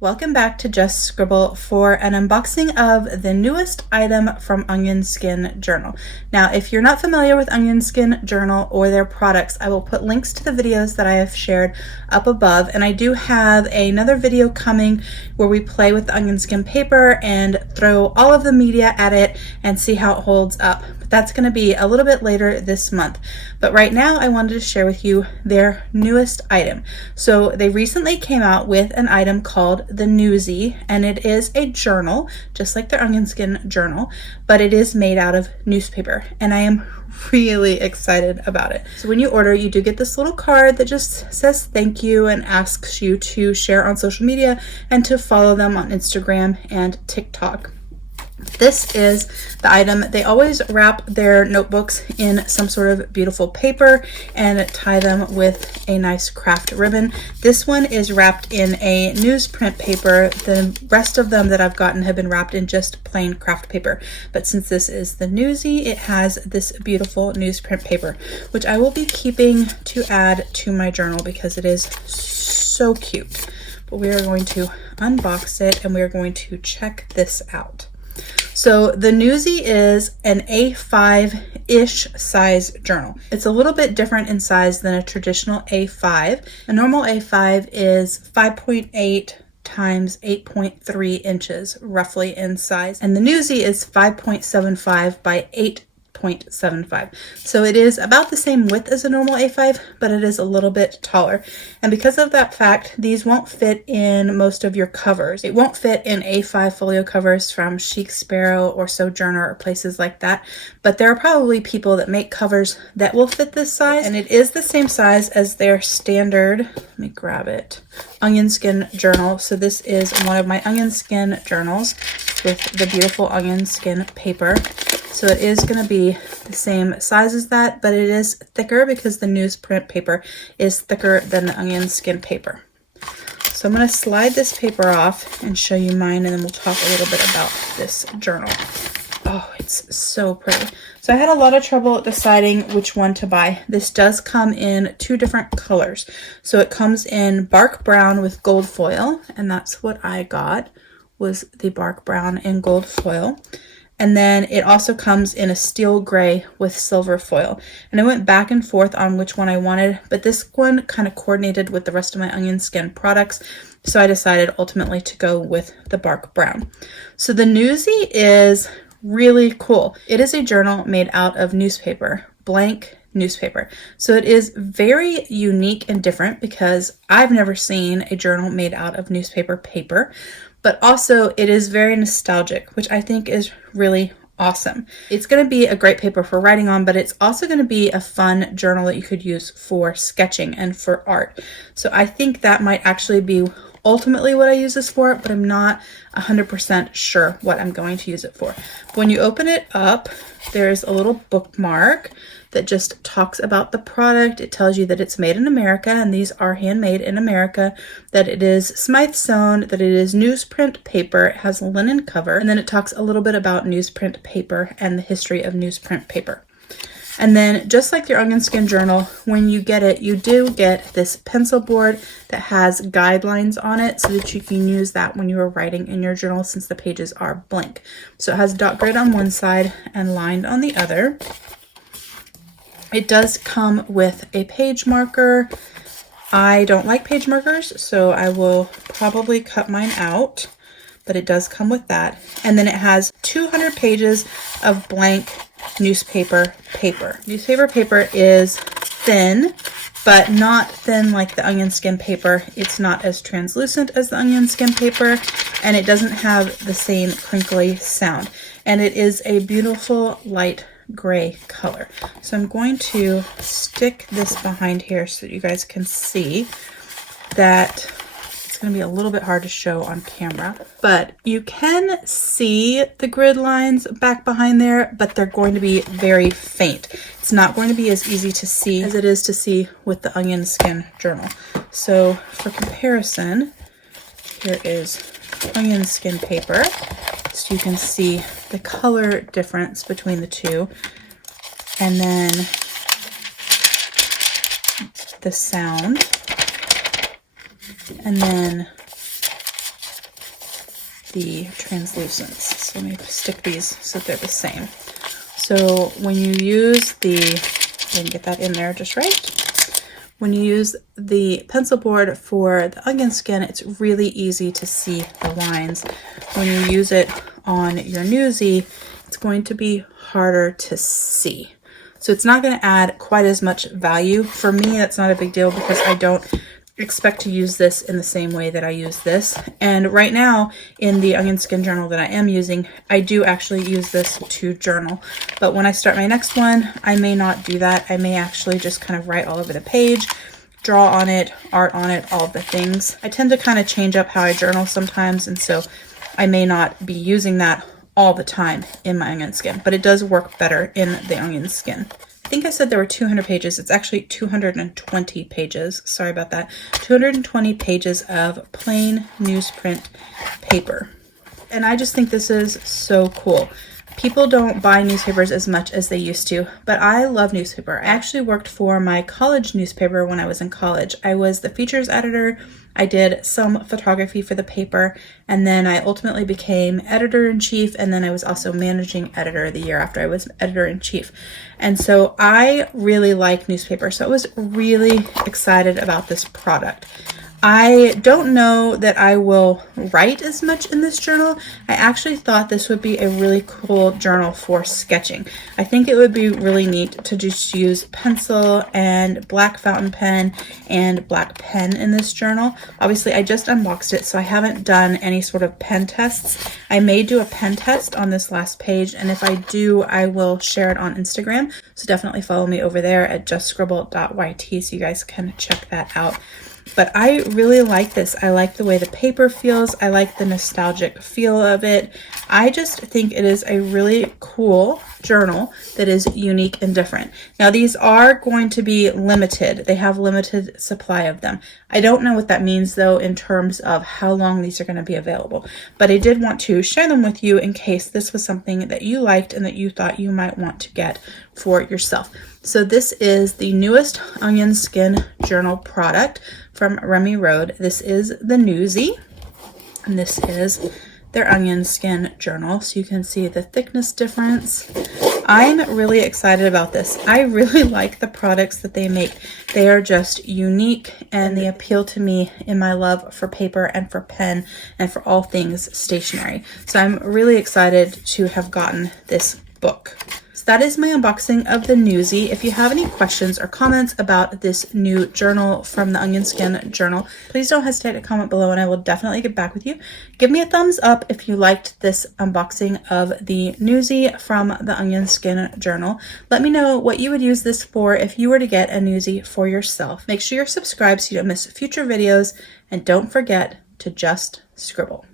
Welcome back to Just Scribble for an unboxing of the newest item from Onion Skin Journal. Now, if you're not familiar with Onion Skin Journal or their products, I will put links to the videos that I have shared up above, and I do have another video coming where we play with the onion skin paper and throw all of the media at it and see how it holds up. But that's going to be a little bit later this month. But right now, I wanted to share with you their newest item. So they recently came out with an item called the Newsie, and it is a journal, just like their onion skin journal, but it is made out of newspaper, and I am really excited about it. So when you order, you do get this little card that just says thank you and asks you to share on social media and to follow them on Instagram and TikTok. This is the item. They always wrap their notebooks in some sort of beautiful paper and tie them with a nice craft ribbon. This one is wrapped in a newsprint paper. The rest of them that I've gotten have been wrapped in just plain craft paper. But since this is the Newsie, it has this beautiful newsprint paper, which I will be keeping to add to my journal because it is so cute. But we are going to unbox it and we are going to check this out. So the Newsie is an A5-ish size journal. It's a little bit different in size than a traditional A5. A normal A5 is 5.8 times 8.3 inches roughly in size, and the Newsie is 5.75 by 8.75. So it is about the same width as a normal A5, but it is a little bit taller. And because of that fact, these won't fit in most of your covers. It won't fit in A5 folio covers from Chic Sparrow or Sojourner or places like that. But there are probably people that make covers that will fit this size, and it is the same size as their standard, let me grab it, onion skin journal. So this is one of my onion skin journals with the beautiful onion skin paper. So it is going to be the same size as that, but it is thicker because the newsprint paper is thicker than the onion skin paper. So I'm going to slide this paper off and show you mine, and then we'll talk a little bit about this journal. Oh, it's so pretty. So I had a lot of trouble deciding which one to buy. This does come in two different colors. So it comes in bark brown with gold foil, and that's what I got, was the bark brown and gold foil. And then it also comes in a steel gray with silver foil. And I went back and forth on which one I wanted, but this one kind of coordinated with the rest of my onion skin products. So I decided ultimately to go with the bark brown. So the Newsie is really cool. It is a journal made out of newspaper, blank newspaper. So it is very unique and different because I've never seen a journal made out of newspaper paper. But also it is very nostalgic, which I think is really awesome. It's going to be a great paper for writing on, but it's also going to be a fun journal that you could use for sketching and for art. So I think that might actually be ultimately what I use this for, but I'm not 100% sure what I'm going to use it for. When you open it up, there's a little bookmark that just talks about the product. It tells you that it's made in America, and these are handmade in America, that it is Smyth-Sewn, that it is newsprint paper, it has a linen cover, and then it talks a little bit about newsprint paper and the history of newsprint paper. And then just like your onion skin journal, when you get it, you do get this pencil board that has guidelines on it so that you can use that when you are writing in your journal since the pages are blank. So it has dot grid on one side and lined on the other. It does come with a page marker. I don't like page markers, so I will probably cut mine out, but it does come with that. And then it has 200 pages of blank newspaper paper. Newspaper paper is thin, but not thin like the onion skin paper. It's not as translucent as the onion skin paper, and it doesn't have the same crinkly sound. And it is a beautiful light gray color. So I'm going to stick this behind here so that you guys can see that. It's going to be a little bit hard to show on camera, but you can see the grid lines back behind there, but they're going to be very faint. It's not going to be as easy to see as it is to see with the onion skin journal. So for comparison, here is onion skin paper, so you can see the color difference between the two, and then the sound, and then the translucence. So let me stick these so they're the same. So when you use the, I didn't get that in there just right. When you use the pencil board for the onion skin, it's really easy to see the lines. When you use it on your Newsie, it's going to be harder to see. So it's not going to add quite as much value. For me, that's not a big deal because I don't expect to use this in the same way that I use this. And right now in the onion skin journal that I am using, I do actually use this to journal. But when I start my next one, I may not do that. I may actually just kind of write all over the page, draw on it, art on it, all of the things. I tend to kind of change up how I journal sometimes, and so I may not be using that all the time in my onion skin, but it does work better in the onion skin. I think I said there were 200 pages. It's actually 220 pages. Sorry about that. 220 pages of plain newsprint paper. And I just think this is so cool. People don't buy newspapers as much as they used to, but I love newspaper. I actually worked for my college newspaper when I was in college. I was the features editor. I did some photography for the paper, and then I ultimately became editor-in-chief, and then I was also managing editor the year after I was editor-in-chief. And so I really like newspaper, so I was really excited about this product. I don't know that I will write as much in this journal. I actually thought this would be a really cool journal for sketching. I think it would be really neat to just use pencil and black fountain pen and black pen in this journal. Obviously, I just unboxed it, so I haven't done any sort of pen tests. I may do a pen test on this last page, and if I do, I will share it on Instagram. So definitely follow me over there at justscribble.yt so you guys can check that out. But I really like this. I like the way the paper feels. I like the nostalgic feel of it. I just think it is a really cool journal that is unique and different. Now, these are going to be limited. They have limited supply of them. I don't know what that means, though, in terms of how long these are going to be available. But I did want to share them with you in case this was something that you liked and that you thought you might want to get for yourself. So this is the newest onion skin journal product from Remy Road. This is the Newsie, and this is their onion skin journal. So you can see the thickness difference. I'm really excited about this. I really like the products that they make. They are just unique, and they appeal to me in my love for paper and for pen and for all things stationery. So I'm really excited to have gotten this book. So that is my unboxing of the Newsie. If you have any questions or comments about this new journal from the Onion Skin Journal, please don't hesitate to comment below and I will definitely get back with you. Give me a thumbs up if you liked this unboxing of the Newsie from the Onion Skin Journal. Let me know what you would use this for if you were to get a Newsie for yourself. Make sure you're subscribed so you don't miss future videos, and don't forget to just scribble.